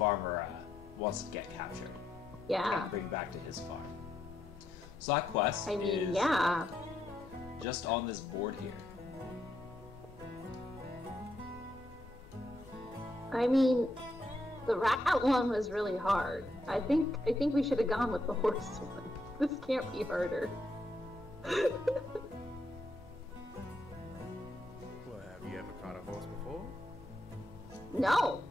farmer wants to get captured. Yeah. And bring back to his farm. So that quest I mean, is yeah. just on this board here. I mean, the rat one was really hard. I think we should have gone with the horse one. This can't be harder. Well, have you ever caught a horse before? No.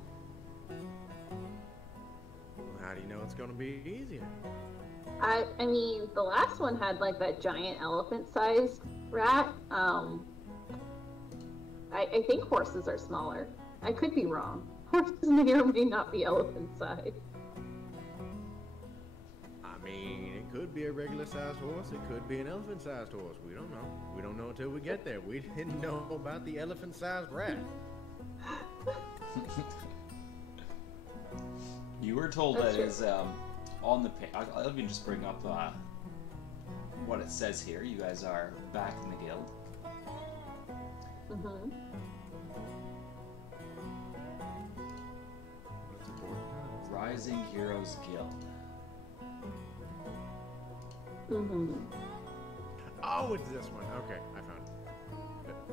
Well, how do you know it's gonna be easier? I mean, the last one had like that giant elephant-sized rat. I think horses are smaller. I could be wrong. Horses may or may not be elephant-sized. I mean, it could be a regular-sized horse. It could be an elephant-sized horse. We don't know. We don't know until we get there. We didn't know about the elephant-sized rat. You were told that is on the page. Let me just bring up what it says here. You guys are back in the guild. Mm-hmm. Rising Heroes Guild. Mm-hmm. Oh, it's this one. Okay, I found it.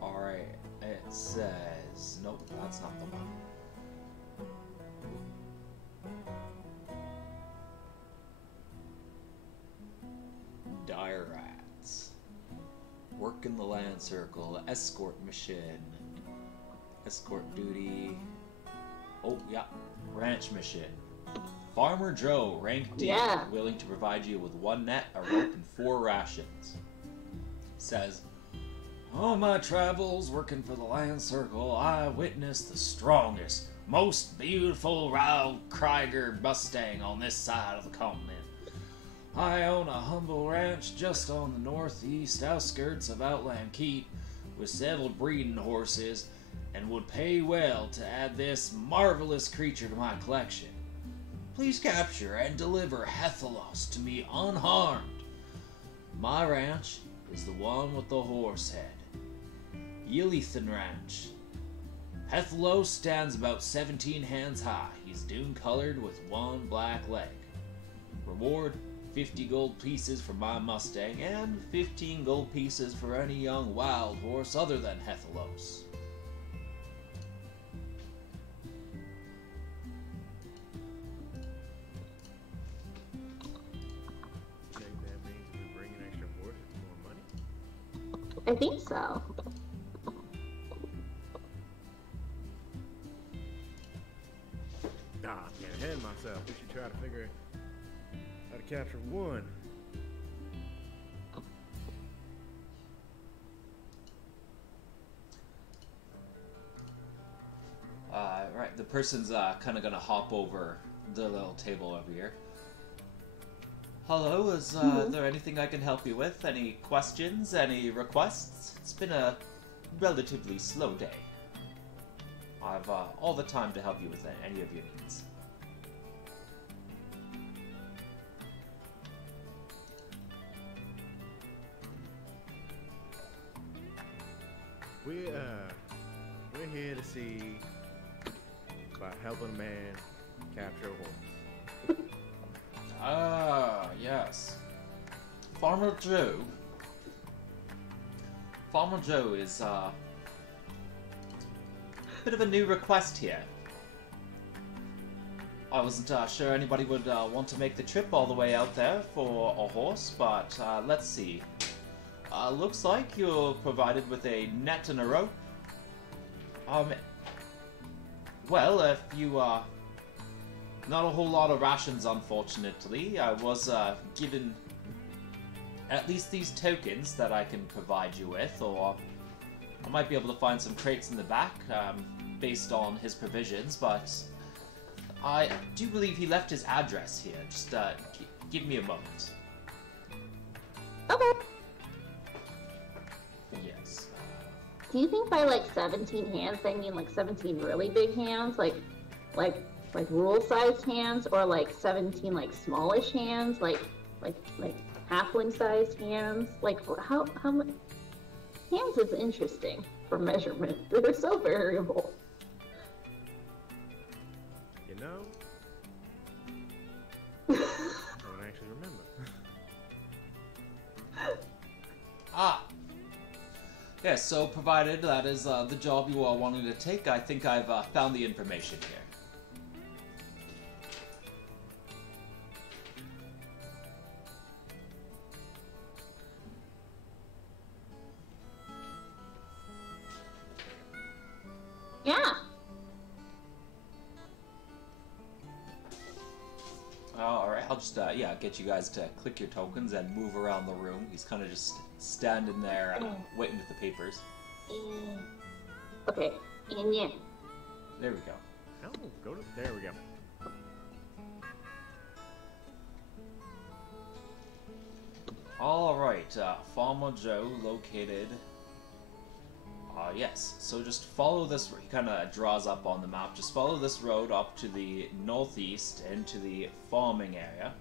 Alright, it says... Nope, that's not the one. Dire Rats. Work in the land circle. Escort mission. Escort duty. Oh, yeah. Ranch mission. Farmer Joe, rank D, Yeah. willing to provide you with 1 net, a rope, and 4 rations. Says, on my travels working for the land circle, I witnessed the strongest, most beautiful Ralph Krieger Mustang on this side of the continent. I own a humble ranch just on the northeast outskirts of Outland Keep with several breeding horses, and would pay well to add this marvelous creature to my collection. Please capture and deliver Hethelos to me unharmed. My ranch is the one with the horse head. Yelithan Ranch. Hethelos stands about 17 hands high. He's dune-colored with 1 black leg. Reward, 50 gold pieces for my Mustang, and 15 gold pieces for any young wild horse other than Hethelos. I think so. Nah, I'm getting ahead of myself. We should try to figure how to capture 1. Right, the person's kind of gonna hop over the little table over here. Hello, is there anything I can help you with? Any questions? Any requests? It's been a relatively slow day. I've all the time to help you with any of your needs. We're here to see about helping a man capture a horse. Ah, yes. Farmer Joe. Farmer Joe is a bit of a new request here. I wasn't sure anybody would want to make the trip all the way out there for a horse, but let's see. Looks like you're provided with a net and a rope. Well, if you not a whole lot of rations, unfortunately. I was given at least these tokens that I can provide you with, or I might be able to find some crates in the back based on his provisions, but I do believe he left his address here. Just give me a moment. Okay. Yes. Do you think by like 17 hands they mean like 17 really big hands, like rule-sized hands, or like 17 like smallish hands, like halfling-sized hands? Like how much hands is interesting for measurement. They're so variable. You know? I don't actually remember. Yeah, so provided that is the job you are wanting to take, I think I've found the information here. Yeah. Alright, I'll just, get you guys to click your tokens and move around the room. He's kind of just standing there, waiting with the papers. Okay, yeah. There we go. No, go to... There we go. Alright, Farmer Joe located... yes, so just follow this... He kind of draws up on the map. Just follow this road up to the northeast into the farming area.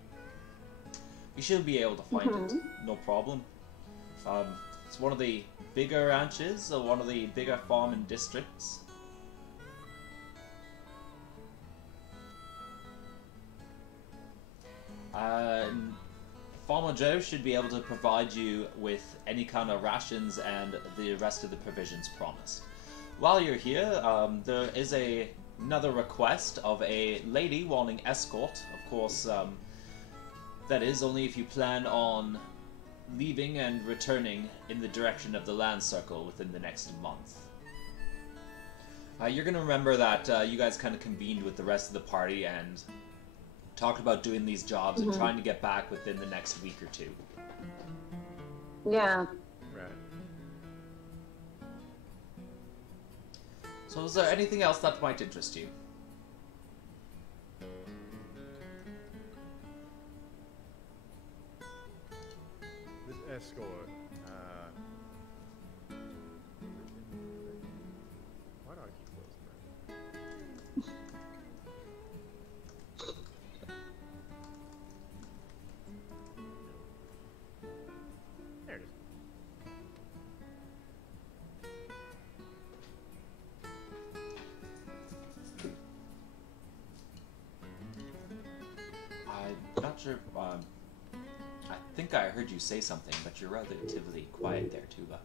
You should be able to find it, no problem. It's one of the bigger ranches, or one of the bigger farming districts. Farmer Joe should be able to provide you with any kind of rations and the rest of the provisions promised. While you're here, there is another request of a lady wanting escort. Of course, that is only if you plan on leaving and returning in the direction of the land circle within the next month. You're going to remember that you guys kind of convened with the rest of the party and talked about doing these jobs and trying to get back within the next week or two. Yeah. Right. So is there anything else that might interest you? This escort, why do I keep closing that? There it is. I'm not sure. I think I heard you say something, but you're relatively quiet there, Tuba.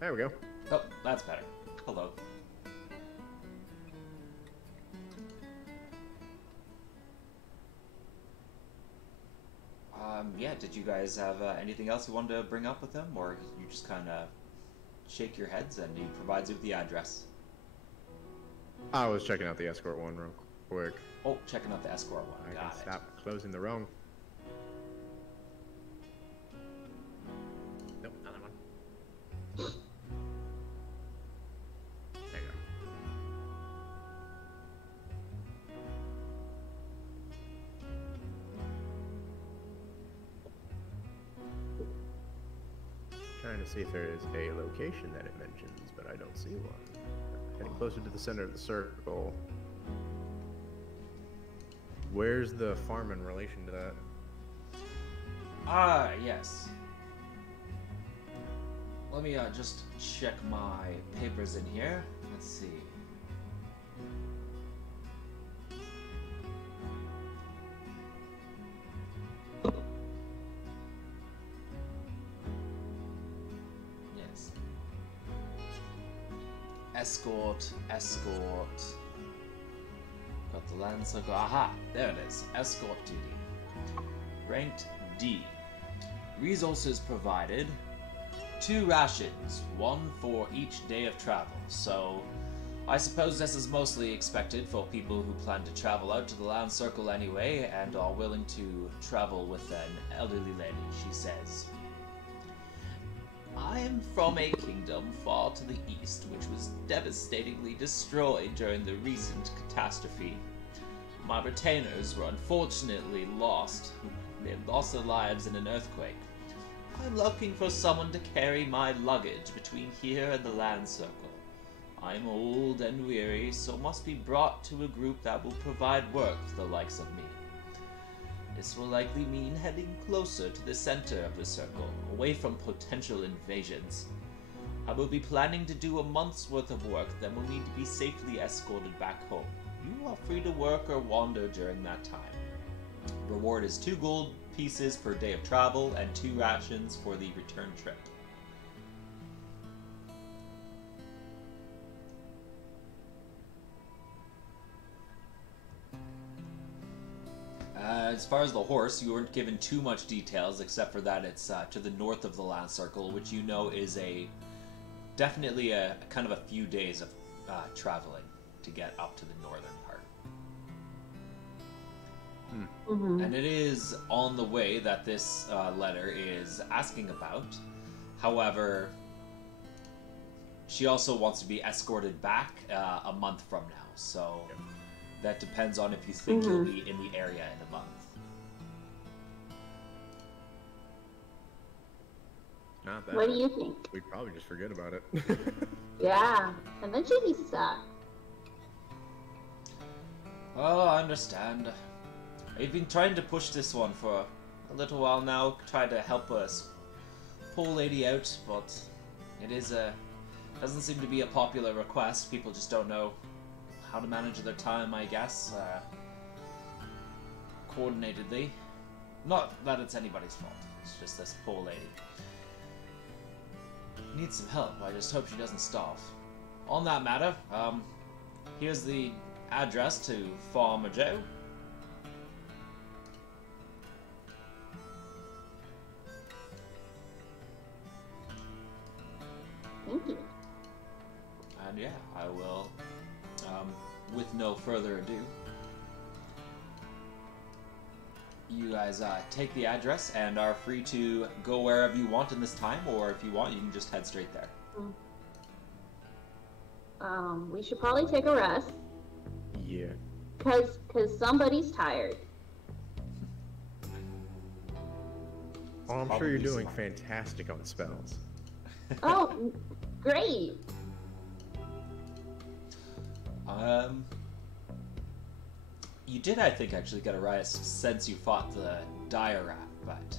There we go. Oh, that's better. Hello. Yeah, did you guys have anything else you wanted to bring up with him, or you just kind of shake your heads and he provides you with the address? I was checking out the escort one real quick. Oh, checking out the escort one. I Got can it. stop closing the wrong. Nope, not that one. There you go. Trying to see if there is a location that it mentions, but I don't see one. Heading closer to the center of the circle. Where's the farm in relation to that? Yes. Let me just check my papers in here. Let's see. Yes. Escort. Got the land circle. Aha! There it is. Escort duty. Ranked D. Resources provided. 2 rations, 1 for each day of travel. So, I suppose this is mostly expected for people who plan to travel out to the land circle anyway and are willing to travel with an elderly lady, she says. I am from a kingdom far to the east which was devastatingly destroyed during the recent catastrophe. My retainers were unfortunately lost. They lost their lives in an earthquake. I'm looking for someone to carry my luggage between here and the land circle. I'm old and weary, so must be brought to a group that will provide work for the likes of me. This will likely mean heading closer to the center of the circle, away from potential invasions. I will be planning to do a month's worth of work, then will need to be safely escorted back home. You are free to work or wander during that time. Reward is 2 gold pieces per day of travel and 2 rations for the return trip. As far as the horse, you weren't given too much details, except for that it's to the north of the land circle, which you know is definitely a kind of a few days of traveling to get up to the northern part. Mm-hmm. And it is on the way that this letter is asking about. However, she also wants to be escorted back a month from now, so that depends on if you think you'll be in the area in a month. Not that. What do you think? We'd probably just forget about it. Yeah, and then she'd be stuck. Oh, I understand. I've been trying to push this one for a little while now, try to help us poor lady out, but it doesn't seem to be a popular request. People just don't know how to manage their time, I guess, coordinatedly. Not that it's anybody's fault, it's just this poor lady. Needs some help, I just hope she doesn't starve. On that matter, here's the address to Farmer Joe. Thank you. And yeah, I will, with no further ado, you guys take the address and are free to go wherever you want in this time, or if you want, you can just head straight there. We should probably take a rest. Yeah. Cause somebody's tired. Oh, I'm sure Probably you're doing so. fantastic on spells. Oh, great. You did, I think, actually get a rise since you fought the dire rat, but...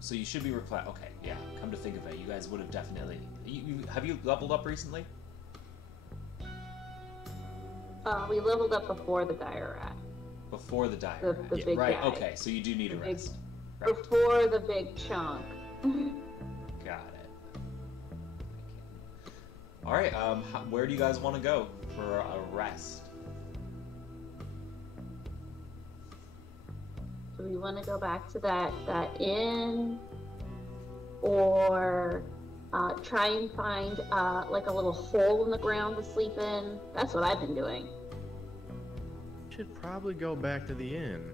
So you should be okay, yeah, come to think of it, you guys would have definitely... Have you leveled up recently? We leveled up before the dire rat. Before the dire The rat. big Right, guy. okay, so you do need a The big- rest. Right. Before the big chunk. Got it. Alright, where do you guys want to go for a rest? Do we want to go back to that inn, or try and find like a little hole in the ground to sleep in? That's what I've been doing. Should probably go back to the inn.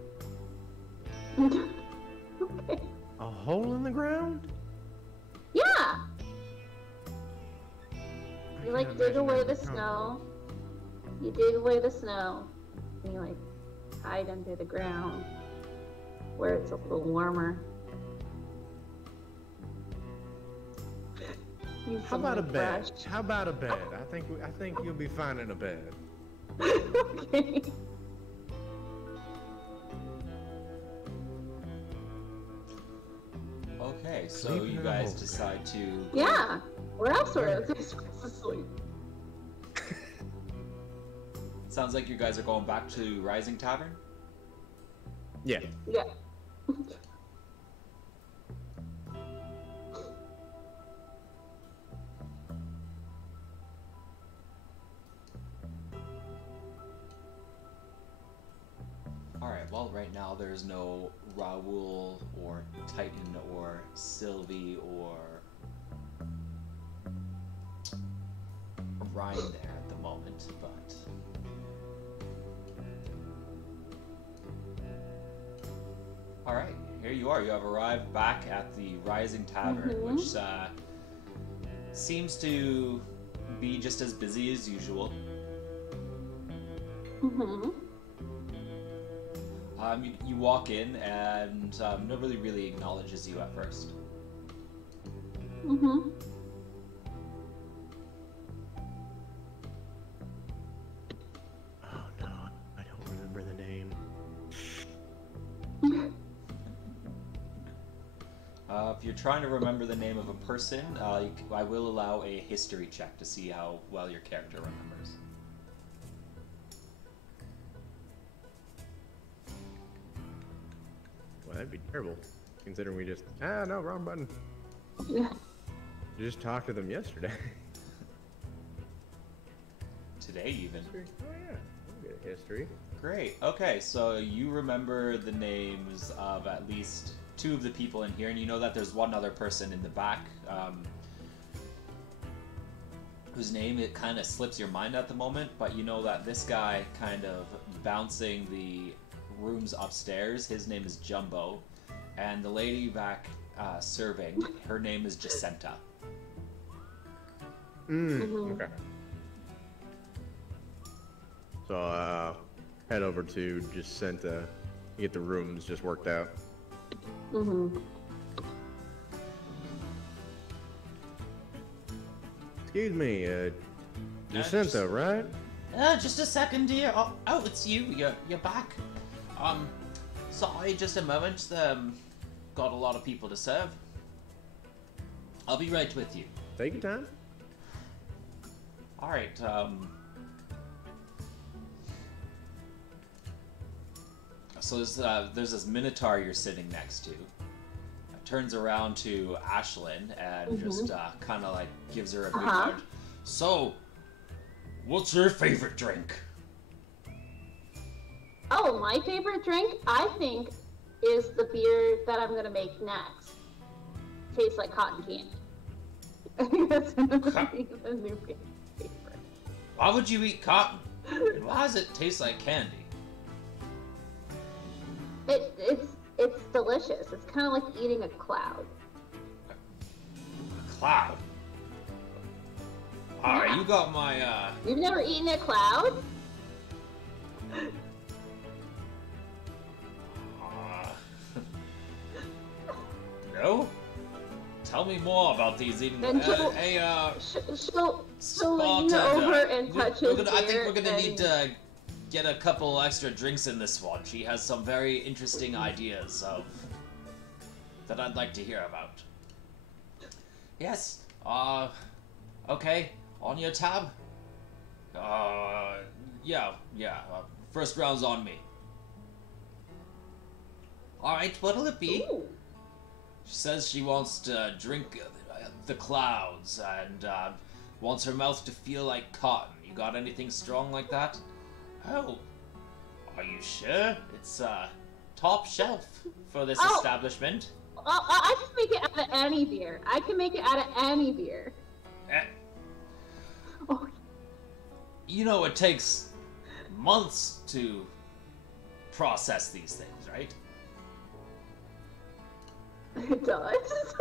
Okay. A hole in the ground? Yeah. I You like can't dig imagine away that the would come. snow. You dig away the snow, and you like hide under the ground where it's a little warmer. Use How some about a wood bed? brush. How about a bed? I think you'll be fine in a bed. Okay. Okay, so Sleeping you in a guys hole. decide to... Yeah. Where else are we supposed to sleep? Sounds like you guys are going back to Rising Tavern? Yeah. Yeah. Alright, well, right now there's no Raoul or Titan or Sylvie or Ryan there at the moment, but... Alright, here you are. You have arrived back at the Rising Tavern, Mhm. which seems to be just as busy as usual. Mm-hmm. You walk in and nobody really acknowledges you at first. Mm-hmm. if you're trying to remember the name of a person, I will allow a history check to see how well your character remembers. Well, that'd be terrible, considering we just... no, wrong button. Yeah. Just talked to them yesterday. Today, even. History? Oh, yeah. I'll get a history. Great. Okay, so you remember the names of at least 2 of the people in here, and you know that there's one other person in the back whose name it kind of slips your mind at the moment, but you know that this guy kind of bouncing the rooms upstairs, his name is Jumbo, and the lady back serving, her name is Jacinta. Okay. So, head over to Jacinta, get the rooms just worked out. Excuse me, Jacinta, right? Just a second, dear. Oh, it's you. You're back. Sorry, just a moment. Got a lot of people to serve. I'll be right with you. Take your time. All right. So there's this Minotaur you're sitting next to. Turns around to Ashlyn and just kind of like gives her a big nod. So, what's your favorite drink? Oh, my favorite drink, I think, is the beer that I'm gonna make next. Tastes like cotton candy. I think that's gonna be the new favorite. Why would you eat cotton? And why does it taste like candy? It's delicious. It's kind of like eating a cloud. A cloud? Alright, you got my, You've never eaten a cloud? No? Tell me more about these eating... Then she'll lean over and touch his beer. I think we're gonna need to get a couple extra drinks in this one. She has some very interesting ideas that I'd like to hear about. Yes. Okay. On your tab? Yeah. First round's on me. Alright, what'll it be? Ooh. She says she wants to drink the clouds and wants her mouth to feel like cotton. You got anything strong like that? Oh, are you sure? It's top shelf for this establishment. I can make it out of any beer. I can make it out of any beer. Oh. You know, it takes months to process these things, right? It does.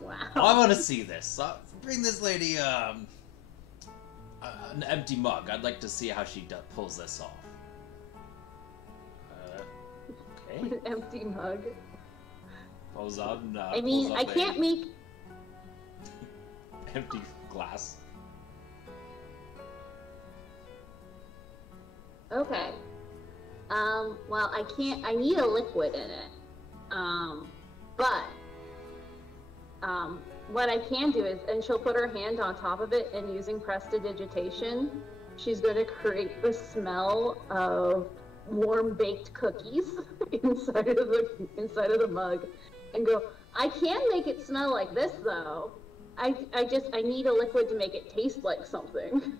Wow. I want to see this. Bring this lady an empty mug. I'd like to see how she pulls this off. Okay. An empty mug. Pulls up. I mean, I can't make empty glass. Okay. Well, I can't. I need a liquid in it. But what I can do is, and she'll put her hand on top of it, and using prestidigitation, she's going to create the smell of warm baked cookies inside of the mug, and go. I can make it smell like this though. I need a liquid to make it taste like something.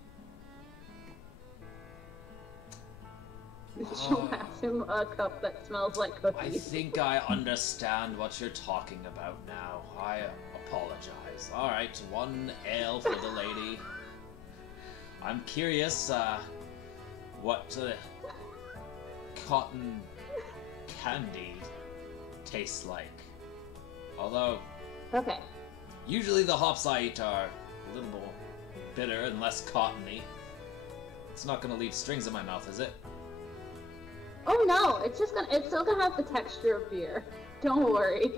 She'll pass him a cup that smells like cookies. I think I understand what you're talking about now. I apologize. Alright, 1 ale for the lady. I'm curious, what cotton candy tastes like. Although, okay. Usually the hops I eat are a little more bitter and less cottony. It's not gonna leave strings in my mouth, is it? Oh no, it's still gonna have the texture of beer. Don't worry.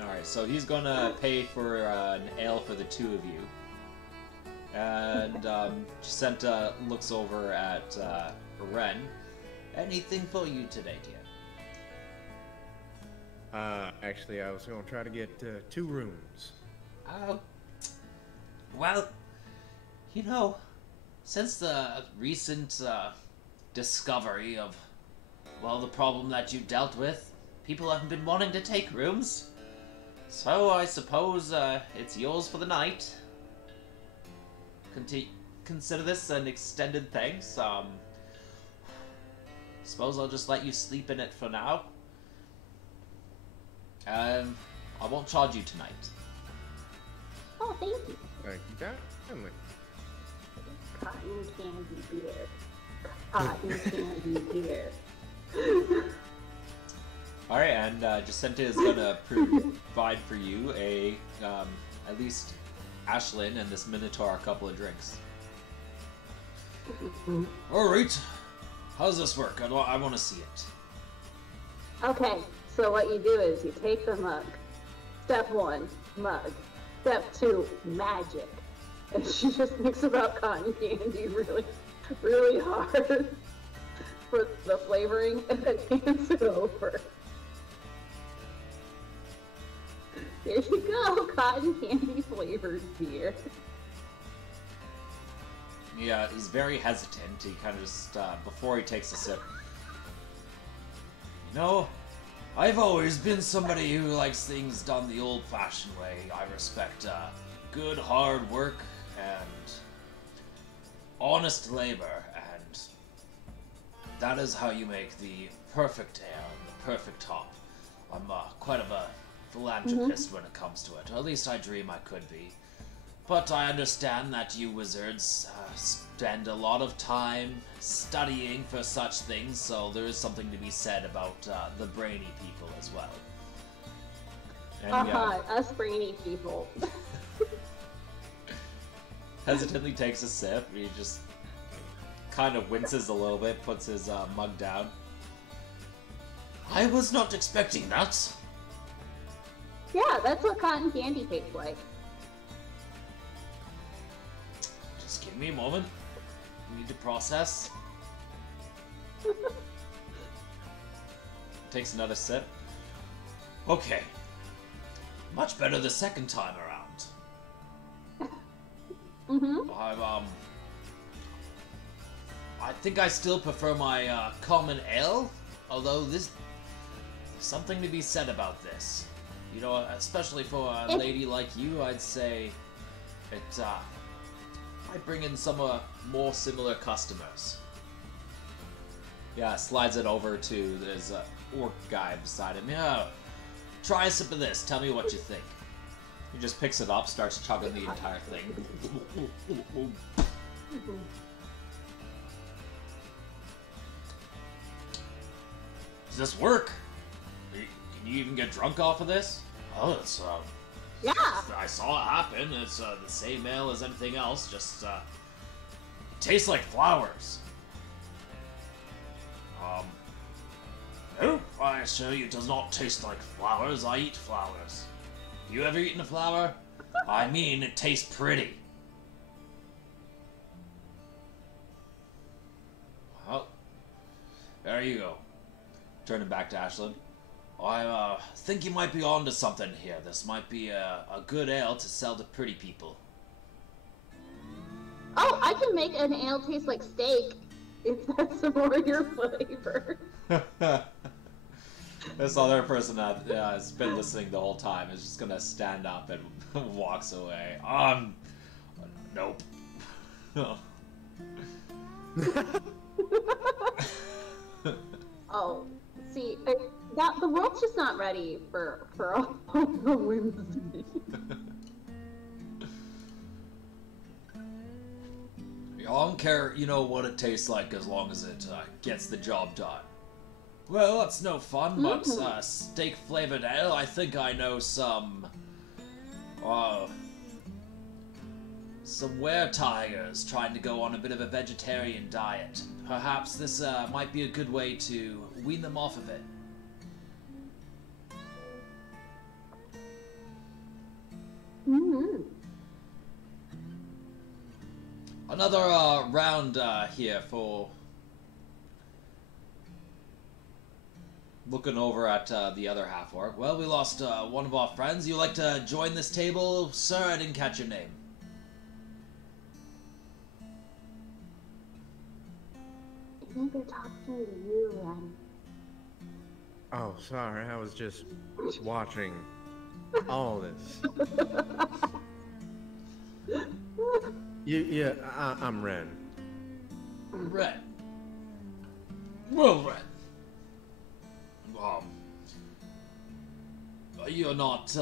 Alright, so he's gonna pay for an ale for the 2 of you. And Jacinta looks over at Renn. Anything for you today, dear? Actually, I was gonna try to get 2 rooms. Well, you know, since the recent discovery of, well, the problem that you dealt with, people haven't been wanting to take rooms. So I suppose it's yours for the night. Consider this an extended thanks. Suppose I'll just let you sleep in it for now. I won't charge you tonight. Oh, thank you. Thank you kindly. Cotton candy beer. Cotton candy beer. Alright, and Jacinta is gonna provide for you a, at least Ashlyn and this Minotaur a couple of drinks. Alright, how's this work? I want to see it. Okay, so what you do is you take the mug. Step 1, mug. Step 2, magic. And she just mixes up cotton candy really, really hard for the flavoring and then hands it over. Here you go, cotton candy flavored beer. Yeah, he's very hesitant. He kind of just, before he takes a sip. You know, I've always been somebody who likes things done the old-fashioned way. I respect good, hard work and honest labor, and that is how you make the perfect ale, the perfect hop. I'm quite of a philanthropist when it comes to it, or at least I dream I could be. But I understand that you wizards spend a lot of time studying for such things, so there is something to be said about the brainy people as well. And, us brainy people. hesitantly takes a sip. He just kind of winces a little bit, puts his mug down. I was not expecting that. Yeah, that's what cotton candy tastes like. Just give me a moment. I need to process. Takes another sip. Okay. Much better the second time around. I think I still prefer my common ale, although there's something to be said about this. You know, especially for a lady like you, I'd say it might bring in some more similar customers. Yeah, slides it over to this orc guy beside him. Yeah, try a sip of this. Tell me what you think. He just picks it up, starts chugging the entire thing. Does this work? Can you even get drunk off of this? Oh, it's yeah. I saw it happen. It's the same ale as anything else. Just it tastes like flowers. No, I assure you, it does not taste like flowers. I eat flowers. You ever eaten a flower? I mean, it tastes pretty. Well, there you go. Turning back to Ashlyn. I think you might be onto something here. This might be a good ale to sell to pretty people. Oh, I can make an ale taste like steak if that's some more your flavor. This other person that has been listening the whole time is just gonna stand up and walks away. Nope. Oh, see, the world's just not ready for all the Wednesday. I don't care, you know, what it tastes like as long as it gets the job done. Well, that's no fun, but steak-flavored ale, I think I know some were-tigers trying to go on a bit of a vegetarian diet. Perhaps this might be a good way to wean them off of it. Another round here for looking over at the other half-orc. Well, we lost one of our friends. You like to join this table? Sir, I didn't catch your name. I think they're talking to you, Ren. Oh, sorry, I was just watching all this. I'm Ren. Ren. Well, Ren. You're not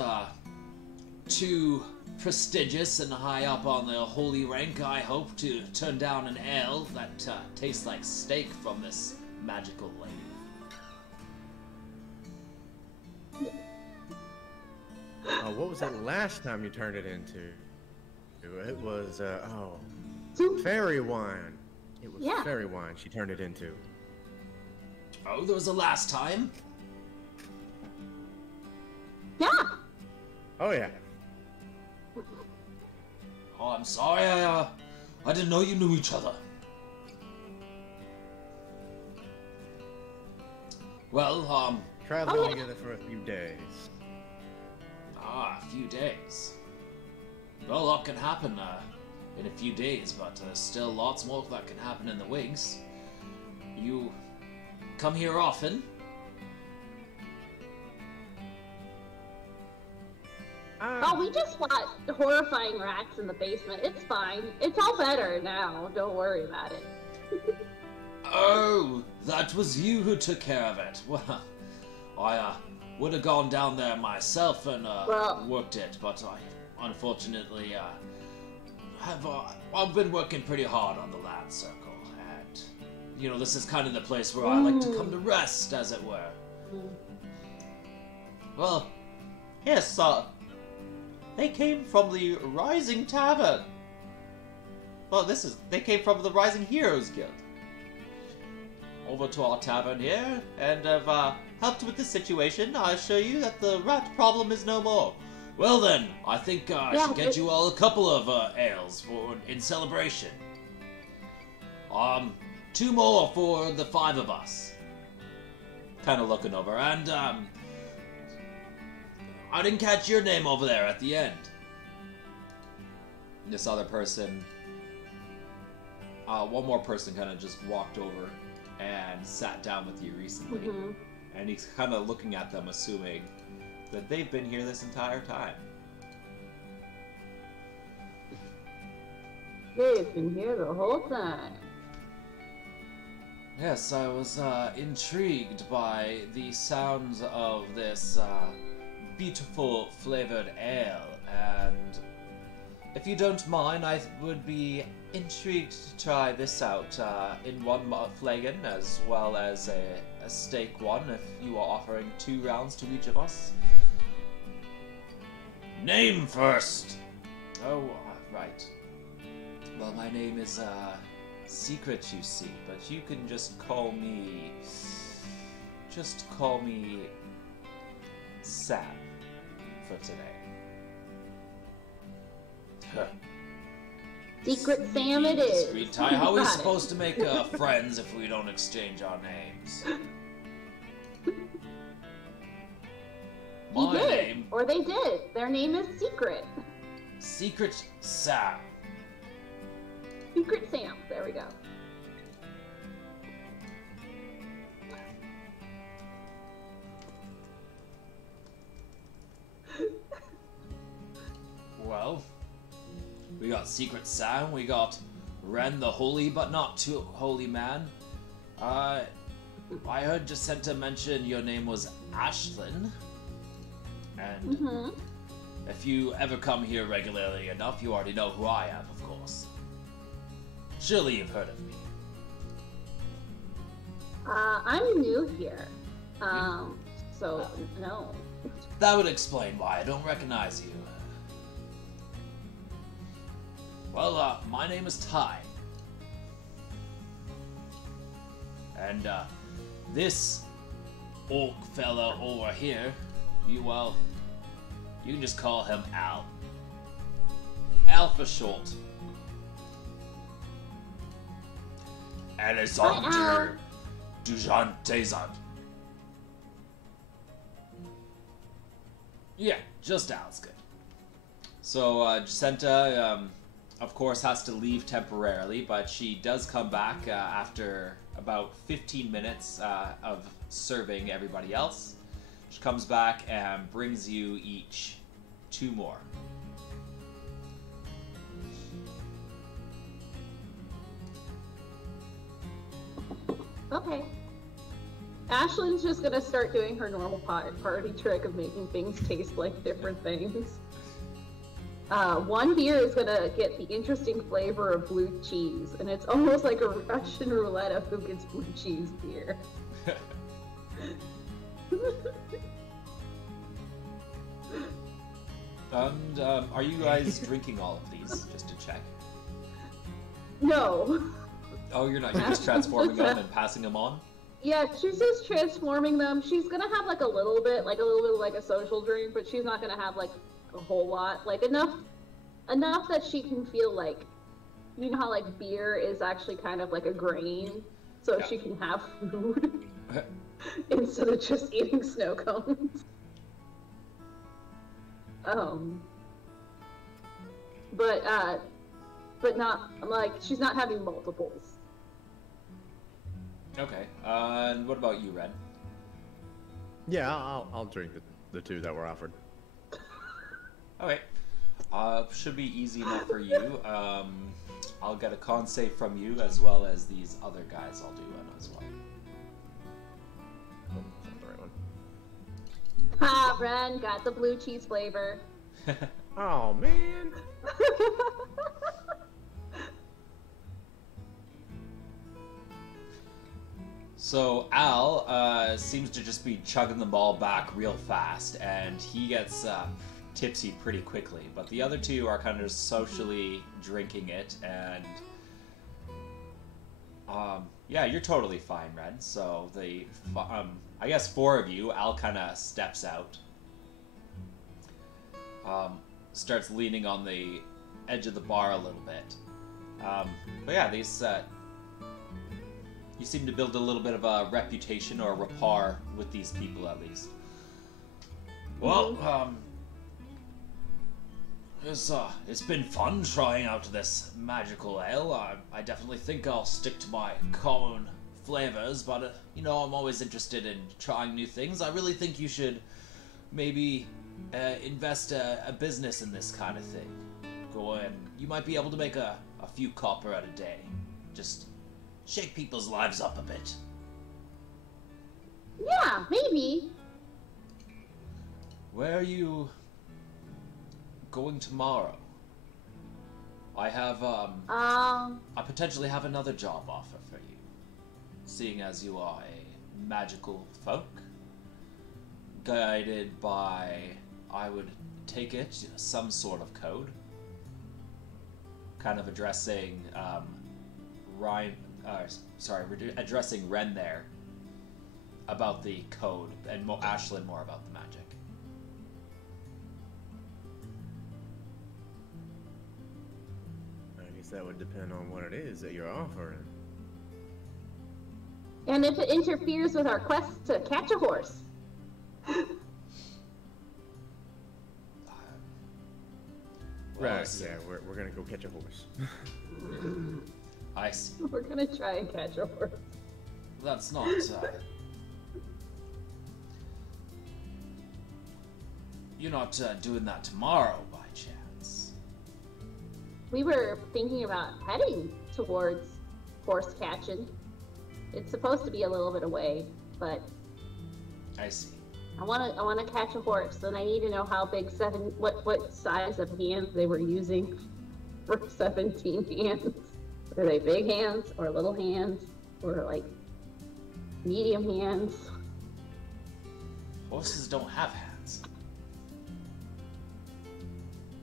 too prestigious and high up on the holy rank, I hope, to turn down an ale that tastes like steak from this magical lady. What was that last time you turned it into? It was, fairy wine. It was fairy wine she turned it into. Oh, there was a last time? Yeah. Oh, yeah. Oh, I'm sorry, I didn't know you knew each other. Well, Traveling together for a few days. A few days. Well, a lot can happen in a few days, but still lots more that can happen in the Wigs. You come here often? Oh, we just fought horrifying rats in the basement. It's fine. It's all better now. Don't worry about it. Oh, that was you who took care of it. Well, I would have gone down there myself and worked it, but I unfortunately I've been working pretty hard on the land circle, and you know, this is kind of the place where I like to come to rest, as it were. Well, yes, they came from the Rising Tavern. Well, they came from the Rising Heroes Guild. Over to our tavern here, and have helped with the situation. I assure you that the rat problem is no more. Well then, I think I should get you all a couple of ales in celebration. 2 more for the 5 of us. Kind of looking over, and I didn't catch your name over there at the end. This other person, one more person kind of just walked over and sat down with you recently. And he's kind of looking at them, assuming that they've been here this entire time. They've been here the whole time. Yes, I was intrigued by the sounds of this beautiful flavored ale, and if you don't mind, I would be intrigued to try this out in one flagon, as well as a steak one, if you are offering 2 rounds to each of us. Name first! Oh, right. Well, my name is Secret, you see, but you can just call me Sam for today. Secret Sam it is. Discreet tie. How are we supposed to make friends if we don't exchange our names? My name. Or they did. Their name is Secret. Secret Sam. Secret Sam. There we go. Well, we got Secret Sam, we got Renn the holy but not too holy man. I heard Jacinta mention your name was Ashlynn. And if you ever come here regularly enough, you already know who I am, of course. Surely you've heard of me. I'm new here. So, no. That would explain why I don't recognize you. Well, my name is Ty. And, this orc fella over here, you can just call him Al. Al for short. Alexander Dujantezad. Yeah, just Al's good. So, Jacinta, of course, has to leave temporarily, but she does come back after about 15 minutes of serving everybody else. She comes back and brings you each 2 more. Okay. Ashlyn's just gonna start doing her normal party trick of making things taste like different things. One beer is gonna get the interesting flavor of blue cheese, and it's almost like a Russian roulette of who gets blue cheese beer. And are you guys drinking all of these, just to check? No. Oh, you're not. You're just transforming them and passing them on? Yeah, she's just transforming them. She's gonna have like a little bit like a social drink, but she's not gonna have like a whole lot. Like enough that she can feel like, you know how like beer is actually kind of like a grain, so she can have food instead of just eating snow cones. But not like she's not having multiples. Okay. And what about you, Red? Yeah, I'll drink the 2 that were offered. Okay. Should be easy enough for you. I'll get a con save from you as well as these other guys. I'll do one as well. Oh, that's not the right one. Ha, Ren got the blue cheese flavor. Oh man. So Al seems to just be chugging the ball back real fast, and he gets tipsy pretty quickly. But the other 2 are kind of socially drinking it, and yeah, you're totally fine, Red. So I guess 4 of you, Al kind of steps out, starts leaning on the edge of the bar a little bit. But yeah, these. You seem to build a little bit of a reputation or a rapport with these people, at least. Well, it's been fun trying out this magical ale. I definitely think I'll stick to my common flavors, but, you know, I'm always interested in trying new things. I really think you should maybe invest a business in this kind of thing. Go in. You might be able to make a few copper at a day. Just shake people's lives up a bit. Yeah, maybe. Where are you going tomorrow? I have, I potentially have another job offer for you. Seeing as you are a magical folk, guided by, I would take it, some sort of code. Kind of addressing, addressing Renn there about the code, and Ashlynn more about the magic. I guess that would depend on what it is that you're offering. And if it interferes with our quest to catch a horse. Right, yeah, we're gonna go catch a horse. I see. We're gonna try and catch a horse. That's not, You're not doing that tomorrow, by chance? We were thinking about heading towards horse catching. It's supposed to be a little bit away, but... I see. I wanna catch a horse, and I need to know how big what size of hands they were using for 17 hands. Are they big hands, or little hands, or like medium hands? Horses don't have hands.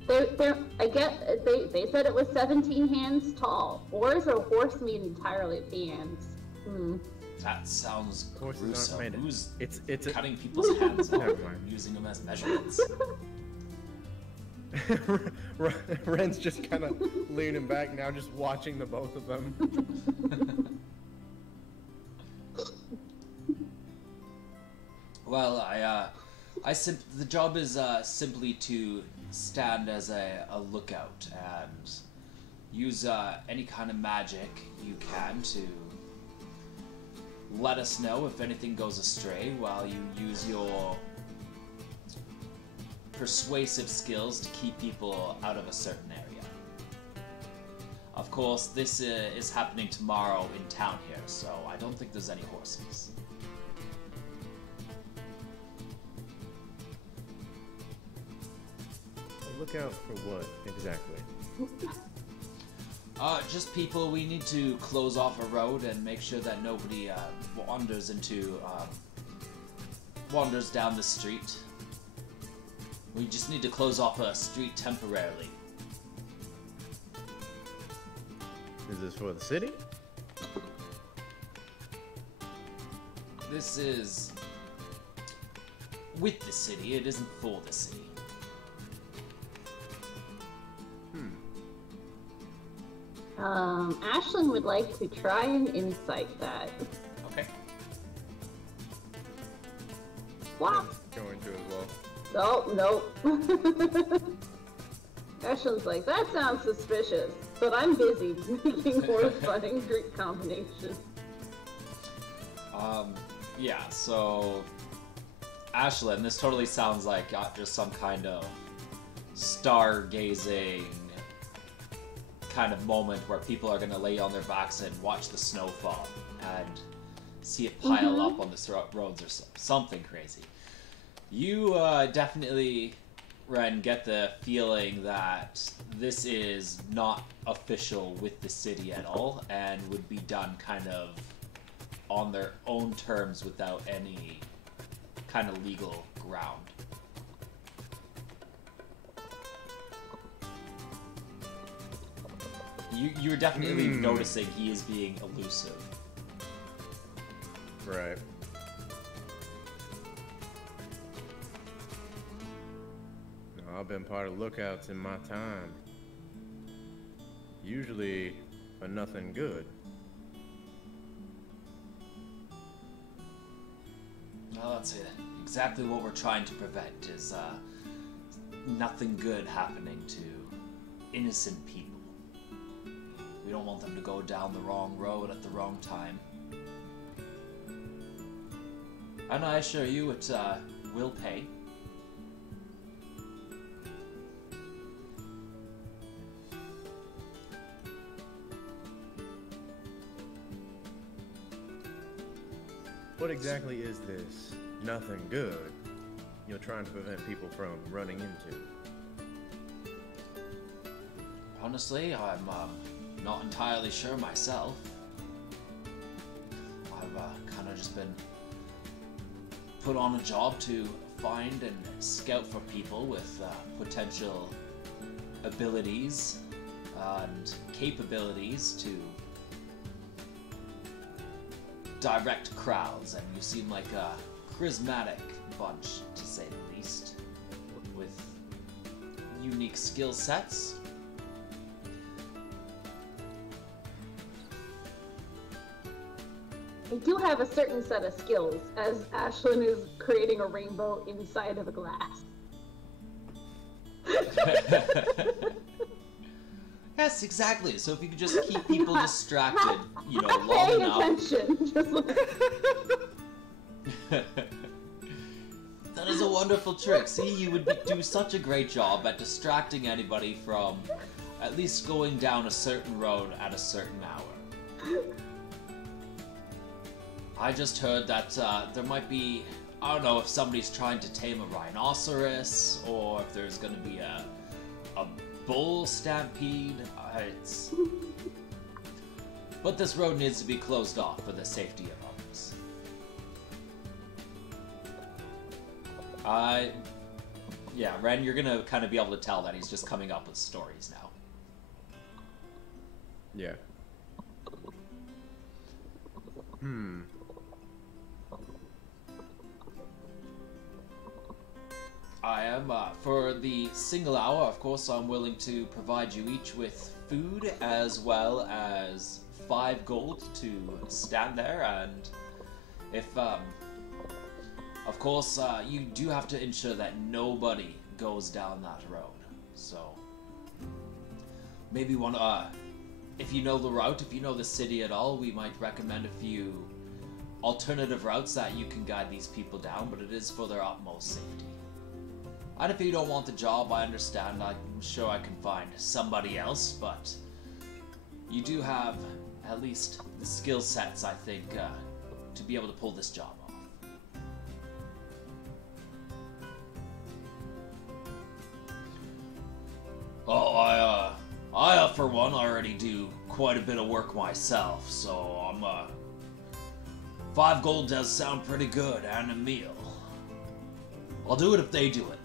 They said it was 17 hands tall. Or is a horse made entirely of hands? That sounds gruesome. Who's it's cutting people's hands off and using them as measurements? Ren's just kind of leaning back now, just watching the both of them. Well, The job is simply to stand as a lookout and use any kind of magic you can to let us know if anything goes astray while you use your persuasive skills to keep people out of a certain area. Of course, this is happening tomorrow in town here, so I don't think there's any horses. Look out for what, exactly? Just people. We need to close off a road and make sure that nobody wanders down the street. We just need to close off a street temporarily. Is this for the city? This is with the city. It isn't for the city. Ashlyn would like to try and insight that. Okay. Wow. Going to as well. Nope. Ashlyn's like, that sounds suspicious, but I'm busy making horrifying drink combinations. Yeah, so Ashlyn, this totally sounds like just some kind of stargazing kind of moment where people are going to lay on their backs and watch the snow fall and see it pile up on the roads or something crazy. You definitely, Renn, get the feeling that this is not official with the city at all and would be done kind of on their own terms without any kind of legal ground. You're definitely noticing he is being elusive. Right. No, I've been part of lookouts in my time. Usually for nothing good. Well, that's it. Exactly what we're trying to prevent is nothing good happening to innocent people. We don't want them to go down the wrong road at the wrong time. And I assure you it will pay. What exactly is this nothing good you're trying to prevent people from running into? Honestly, I'm not entirely sure myself. I've kind of just been put on a job to find and scout for people with potential abilities and capabilities to direct crowds, and you seem like a charismatic bunch, to say the least, with unique skill sets. I do have a certain set of skills, as Ashlyn is creating a rainbow inside of a glass. Yes, exactly. So if you could just keep people distracted, you know, Not long paying enough. attention. Just like... That is a wonderful trick. See, you would do such a great job at distracting anybody from at least going down a certain road at a certain hour. I just heard that there might be, I don't know if somebody's trying to tame a rhinoceros or if there's going to be a bull stampede. But this road needs to be closed off for the safety of others. Yeah, Renn, you're gonna kind of be able to tell that he's just coming up with stories now. Yeah. I am, for the single hour, of course, I'm willing to provide you each with food as well as 5 gold to stand there, and if Of course, you do have to ensure that nobody goes down that road. So, maybe if you know the route, if you know the city at all, we might recommend a few alternative routes that you can guide these people down, but it is for their utmost safety. And if you don't want the job, I understand. I'm sure I can find somebody else, but you do have at least the skill sets, I think, to be able to pull this job off. Oh, I for one already do quite a bit of work myself, so I'm 5 gold does sound pretty good, and a meal. I'll do it if they do it.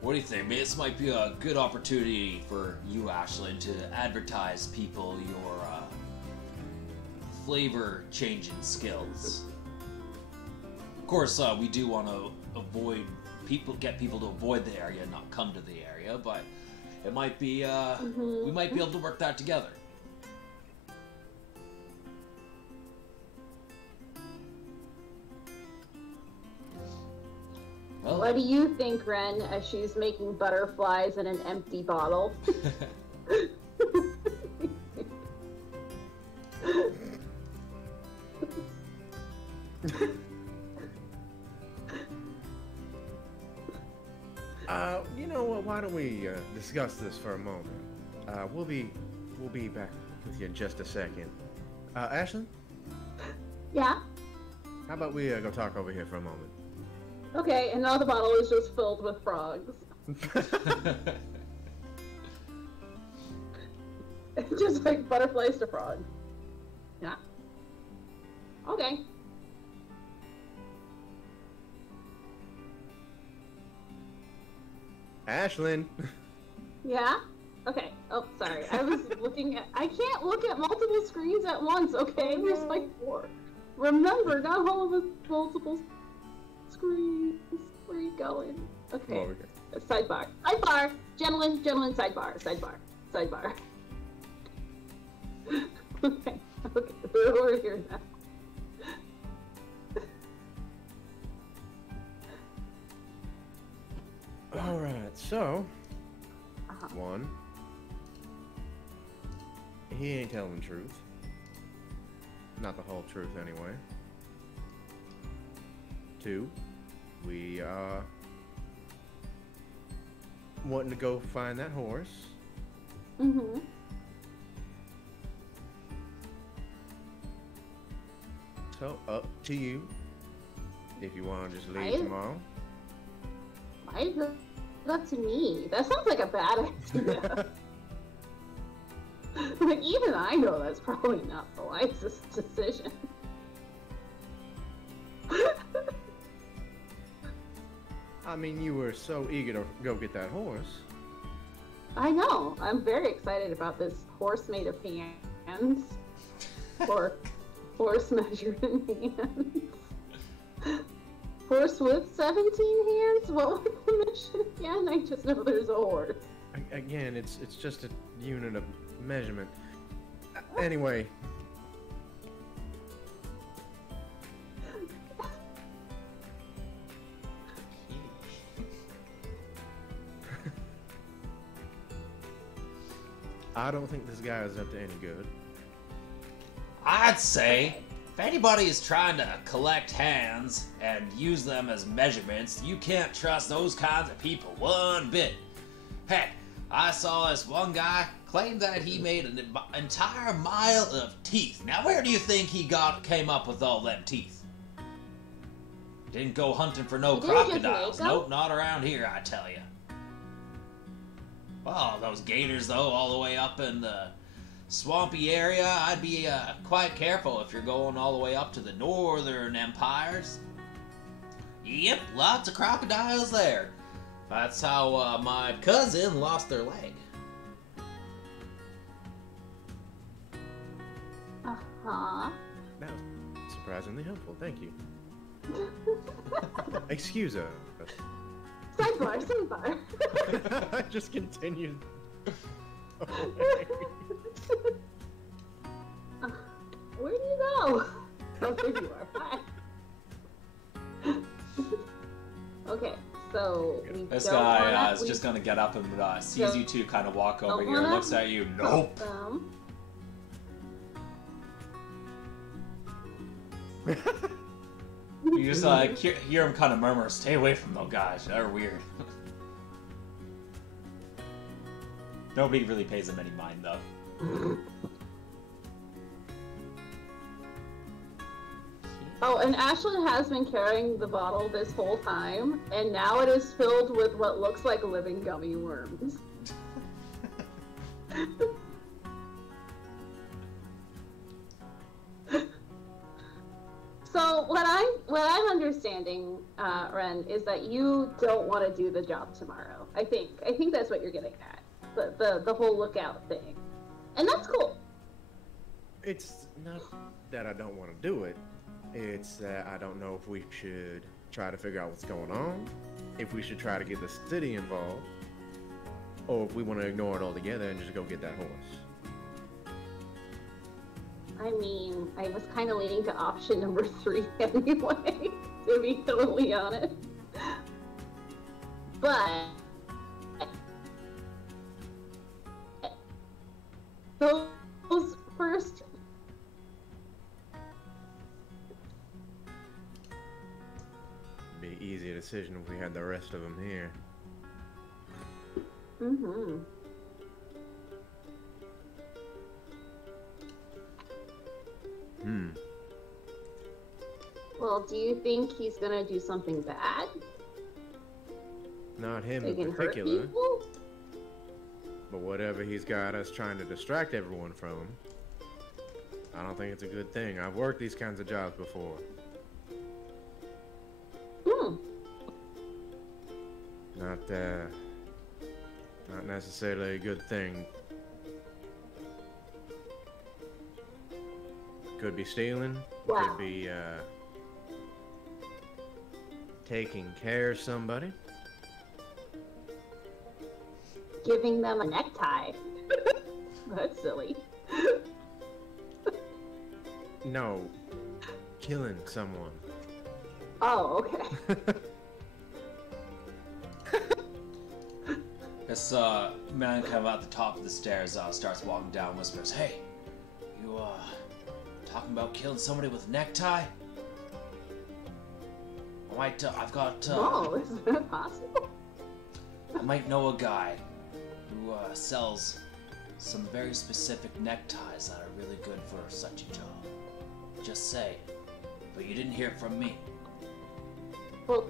What do you think? This might be a good opportunity for you, Ashlyn, to advertise people your flavor changing skills. Of course, we do want to get people to avoid the area, not come to the area, but it might be we might be able to work that together. Well, what do you think, Renn, as she's making butterflies in an empty bottle? You know what? Why don't we discuss this for a moment? We'll be back with you in just a second. Ashlyn? Yeah? How about we go talk over here for a moment? Okay, and now the bottle is just filled with frogs. Just like butterflies to frog. Yeah. Okay. Ashlyn. Yeah? Okay. Oh, sorry. I was looking at... I can't look at multiple screens at once, okay? There's like 4. Remember, not all of us multiple screens. Where are you going? Okay. Sidebar. Sidebar! Gentlemen, sidebar. Sidebar. Okay. We're over here now. Alright, so... One, he ain't telling the truth. Not the whole truth, anyway. 2, we wanting to go find that horse. Mm-hmm. So, up to you. If you want to just leave tomorrow. Why is it up to me? That sounds like a bad idea. Like, even I know that's probably not the wisest decision. I mean, you were so eager to go get that horse. I know. I'm very excited about this horse made of hands. Or horse measured in hands. Horse with 17 hands? What was the mission again? I just know there's a horse. Again, it's just a unit of measurement. Anyway. I don't think this guy is up to any good. I'd say if anybody is trying to collect hands and use them as measurements, you can't trust those kinds of people one bit. Heck, I saw this one guy claim that he made an entire mile of teeth. Now, where do you think he came up with all them teeth? Didn't go hunting for no crocodiles. Nope, not around here, I tell you. Oh, those gators, though, all the way up in the swampy area, I'd be quite careful if you're going all the way up to the northern empires. Yep, lots of crocodiles there. That's how my cousin lost their leg. Uh-huh. That was surprisingly helpful, thank you. Excuse us. Sidebar. I just continued Where do you go? Oh, there you are. Hi. Okay, so this guy is just gonna get up and sees you two kind of walk over here, looks at you. Nope. You just hear him kind of murmur, "Stay away from those guys. They're weird." Nobody really pays him any mind, though. Oh, and Ashlyn has been carrying the bottle this whole time, and now it is filled with what looks like living gummy worms. So what I'm understanding, Renn, is that you don't want to do the job tomorrow. I think that's what you're getting at. The whole lookout thing, and that's cool. It's not that I don't want to do it. It's that I don't know if we should try to figure out what's going on, if we should try to get the city involved, or if we want to ignore it altogether and just go get that horse. I mean, I was kind of leaning to option number 3 anyway, to be totally honest. But those first... Be an easier decision if we had the rest of them here. Mm-hmm. Well, do you think he's gonna do something bad? Not him in particular. But whatever he's got us trying to distract everyone from, I don't think it's a good thing. I've worked these kinds of jobs before. Not necessarily a good thing. Could be stealing. Wow. Could be taking care of somebody. Giving them a necktie. That's silly. No. Killing someone. Oh, okay. This man kind of at the top of the stairs starts walking down, whispers, "Hey, you talking about killing somebody with a necktie? I've got Oh, is that possible? I might know a guy who sells some very specific neckties that are really good for such a job. Just say, but you didn't hear it from me." Well,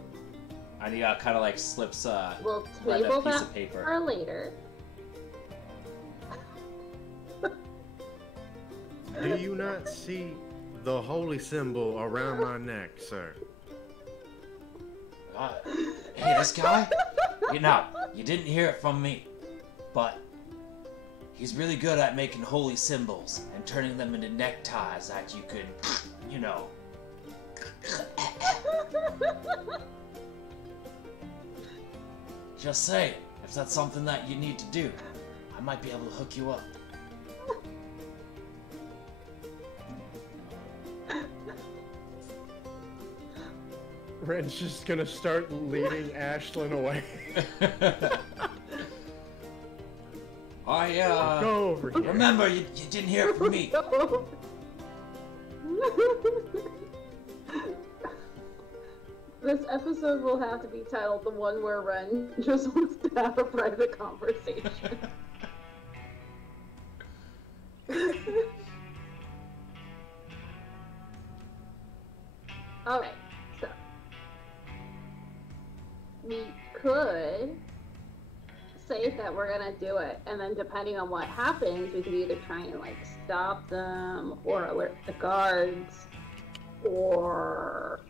and he kind of like slips we'll read table a piece that of paper. for later. Do you not see the holy symbol around my neck, sir? Hey, this guy? You didn't hear it from me, but he's really good at making holy symbols and turning them into neckties that you could, you know. Just say, if that's something that you need to do, I might be able to hook you up. Renn's just gonna start leading Ashlyn away. Go over here. Remember, you didn't hear it from me. This episode will have to be titled the one where Renn just wants to have a private conversation. Alright, so we could say that we're gonna do it, and then depending on what happens, we could either try and like stop them or alert the guards, or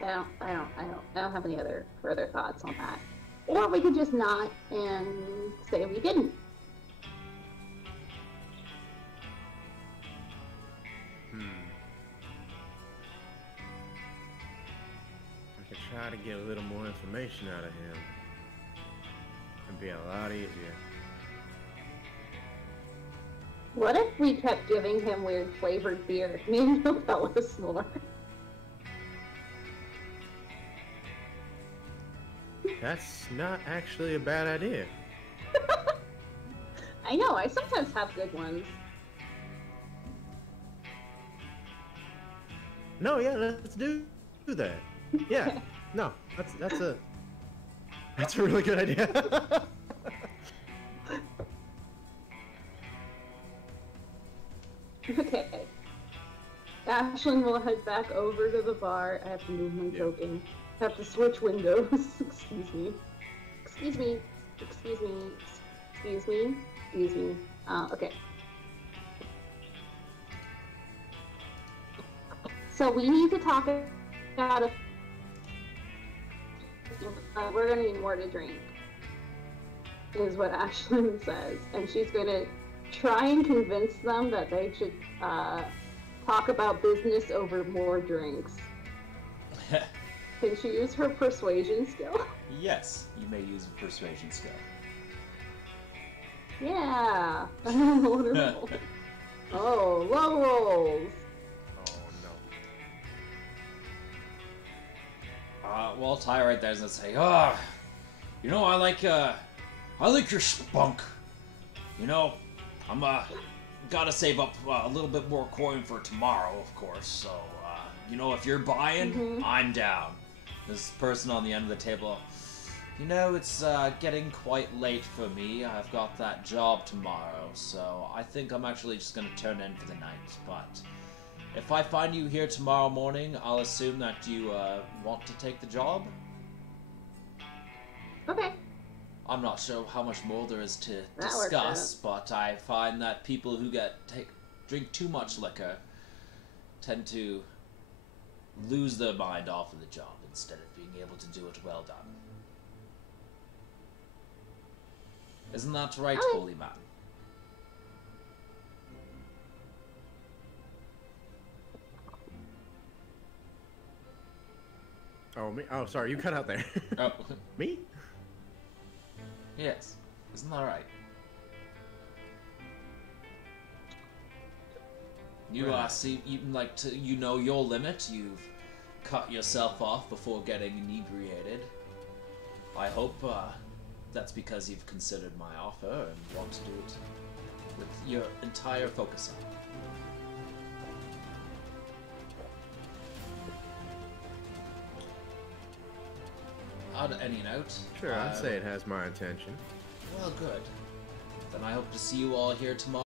I don't have any other further thoughts on that. Or we could just not and say we didn't. get a little more information out of him, it'd be a lot easier. What if we kept giving him weird flavored beer? Maybe he'll tell us more. That's not actually a bad idea. I know, I sometimes have good ones. No, yeah, let's do that. Yeah, no, that's a really good idea. Okay. Ashlyn will head back over to the bar. I have to move my token. I have to switch windows. Excuse me. Excuse me. Excuse me. Excuse me. Excuse me. Okay. So we need to talk about a... we're gonna need more to drink, is what Ashlyn says. And she's gonna try and convince them that they should talk about business over more drinks. Can she use her persuasion skill? Yes, you may use a persuasion skill. Yeah. I don't know what to roll. Oh, low rolls. Well, Ty right there is gonna say, you know, I like your spunk. You know, I'm gotta save up a little bit more coin for tomorrow, of course. So, you know, if you're buying, I'm down. This person on the end of the table, you know, it's getting quite late for me. I've got that job tomorrow, so I think I'm actually just gonna turn in for the night. But if I find you here tomorrow morning, I'll assume that you want to take the job. Okay. I'm not sure how much more there is to discuss, but I find that people who drink too much liquor tend to lose their mind off of the job instead of being able to do it well done. Isn't that right, holy man? Oh, me? Oh, sorry, you cut out there. Oh. Me? Yes. Isn't that right? You see, even like you know your limit. You've cut yourself off before getting inebriated. I hope that's because you've considered my offer and want to do it with your entire focus on. On any note, sure, I'd say it has my attention. Well, good. Then I hope to see you all here tomorrow.